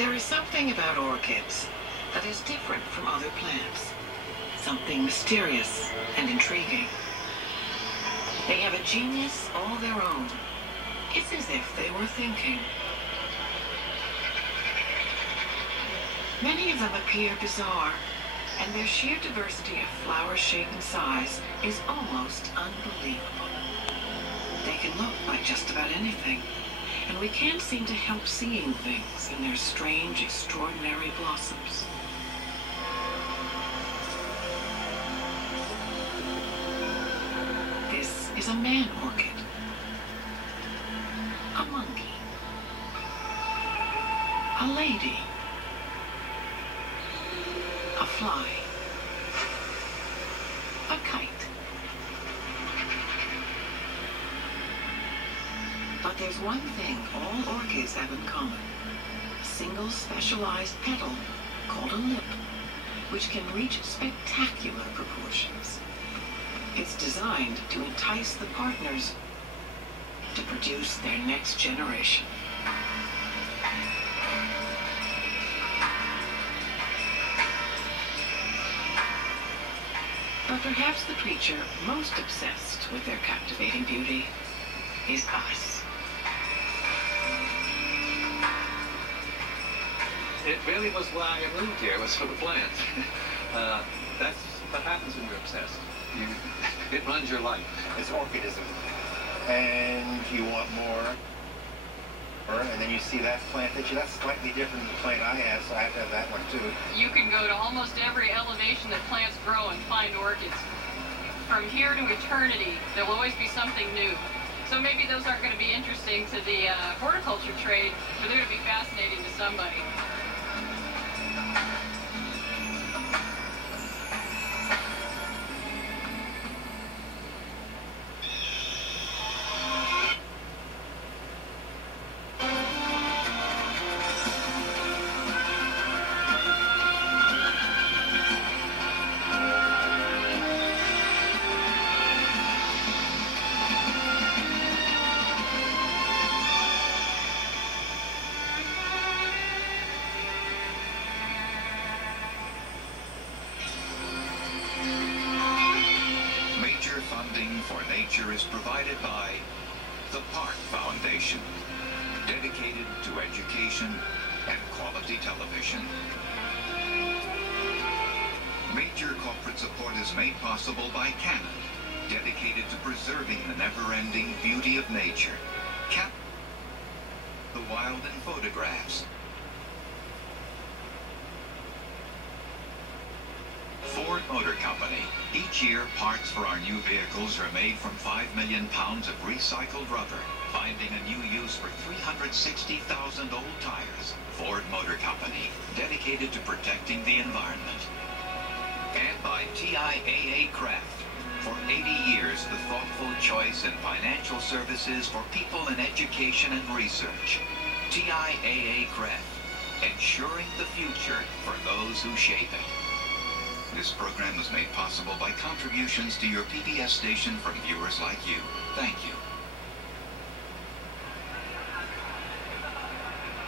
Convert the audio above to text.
There is something about orchids that is different from other plants. Something mysterious and intriguing. They have a genius all their own. It's as if they were thinking. Many of them appear bizarre, and their sheer diversity of flower shape and size is almost unbelievable. They can look like just about anything, and we can't seem to help seeing things in their strange, extraordinary blossoms. This is a man orchid, a monkey, a lady, a fly, a kite. But there's one thing all orchids have in common. A single specialized petal called a lip, which can reach spectacular proportions. It's designed to entice the partners to produce their next generation. But perhaps the creature most obsessed with their captivating beauty is us. It really was why I moved here, was for the plants. That's what happens when you're obsessed. It runs your life. It's orchidism. And you want more. And then you see that plant that's slightly different than the plant I have, so I have to have that one too. You can go to almost every elevation that plants grow and find orchids. From here to eternity, there will always be something new. So maybe those aren't going to be interesting to the horticulture trade, but they're going to be fascinating to somebody. Funding for nature is provided by the Park Foundation, dedicated to education and quality television. Major corporate support is made possible by Canon, dedicated to preserving the never-ending beauty of nature. Cap the wild in photographs. Ford Motor Company. Each year, parts for our new vehicles are made from 5 million pounds of recycled rubber, finding a new use for 360,000 old tires. Ford Motor Company, dedicated to protecting the environment. And by TIAA Craft. For 80 years, the thoughtful choice in financial services for people in education and research. TIAA Craft, ensuring the future for those who shape it. This program was made possible by contributions to your PBS station from viewers like you. Thank you.